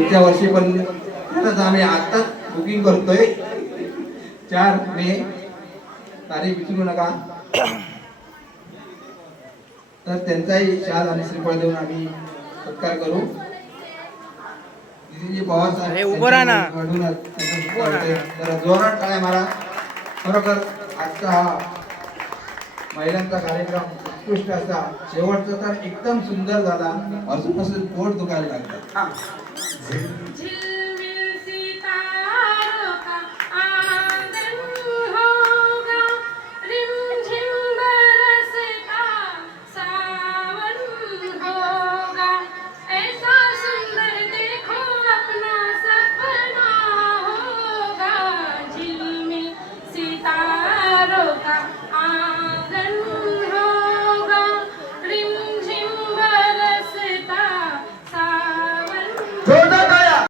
पुढच्या वर्षी पण त्यालाच आम्ही आताच बुकिंग करतोय 4 मे तारीख विसरू नका. तर त्यांचाही शाल आणि श्रीफळ देऊन आम्ही सत्कार करू. पवार साहेब जोरात टाळ्या मारा. खरोखर आजचा हा महिलांचा कार्यक्रम उत्कृष्ट असा, शेवटचा तर एकदम सुंदर झाला. अजून पोट दुखायला लागलं.